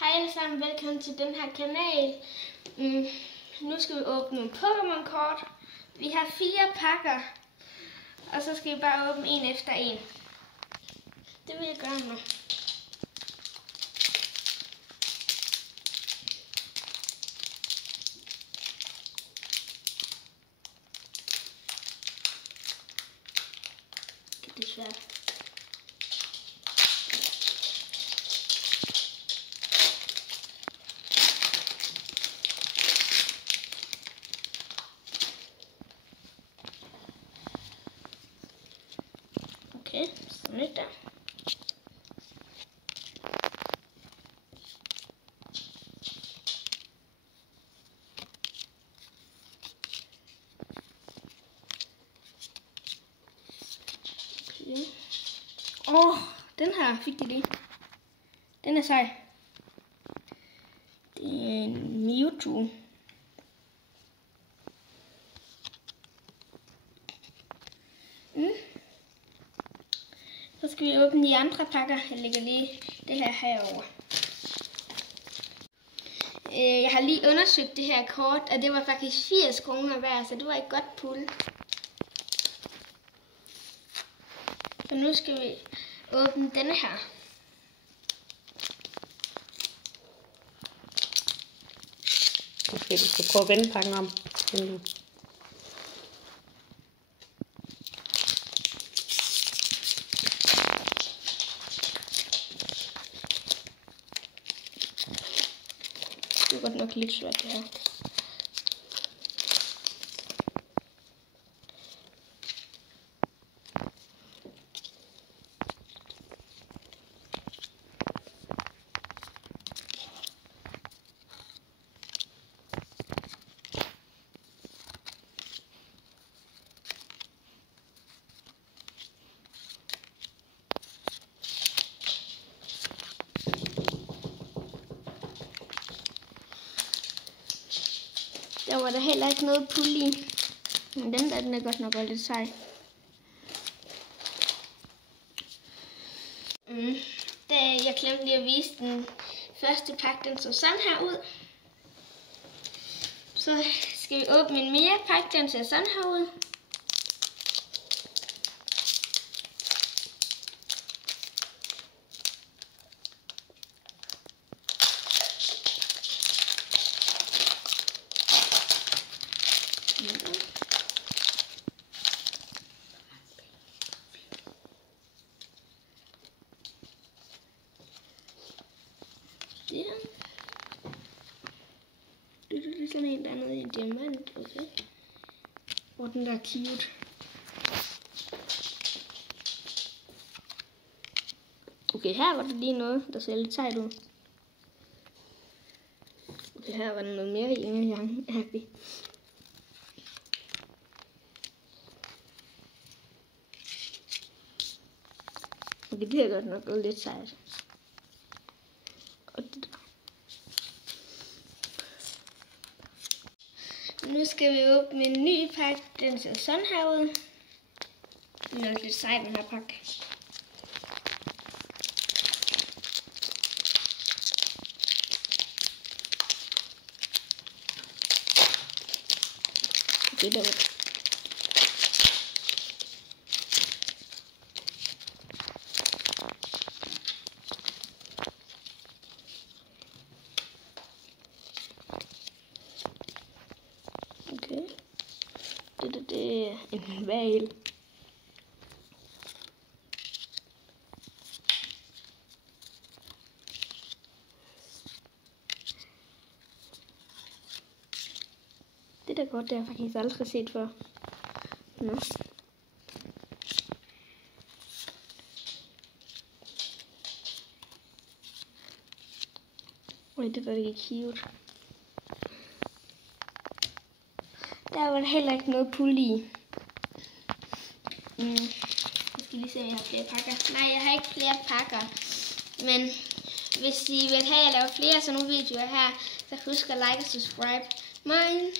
Hej alle sammen, velkommen til den her kanal. Nu skal vi åbne nogle Pokémon-kort. Vi har 4 pakker, og så skal vi bare åbne en efter en. Det vil jeg gøre nu. Det er svært. Okay, sådan lidt der. Okay. Den her fik de lige. Den er sej. Det er en Mewtwo. Så skal vi åbne de andre pakker. Jeg lægger lige det her herover. Jeg har lige undersøgt det her kort, og det var faktisk 80 kroner værd, så det var et godt pull. Så nu skal vi åbne denne her. Okay, du skal prøve at vende pakken om. Det er godt nok lidt svært det her. Der var der heller ikke noget pull i. Men den er godt nok lidt sej. Jeg glemte lige at vise den første pakke, den så sådan her ud. Så skal vi åbne en mere pakke, den ser sådan her ud. Det er sådan en, der er nede i en diamant, okay. Og den der er cute. Okay, her var der lige noget, der ser lidt sejt ud. Okay, her var der noget mere i en happy. Okay, det er godt nok lidt sejt. Og det der. Nu skal vi åbne en ny pakke. Den ser sådan her ud. Den er lidt sej, den her pakke. Okay, der var. Okay. Det er en hval. Det der godt, det har jeg faktisk aldrig set før. Nå. Oj, det der er cute. Der var heller ikke noget pull i. Jeg skal lige se, om jeg har flere pakker. Nej, jeg har ikke flere pakker. Men hvis I vil have, at jeg laver flere sådan nogle videoer her, så husk at like og subscribe. Moin!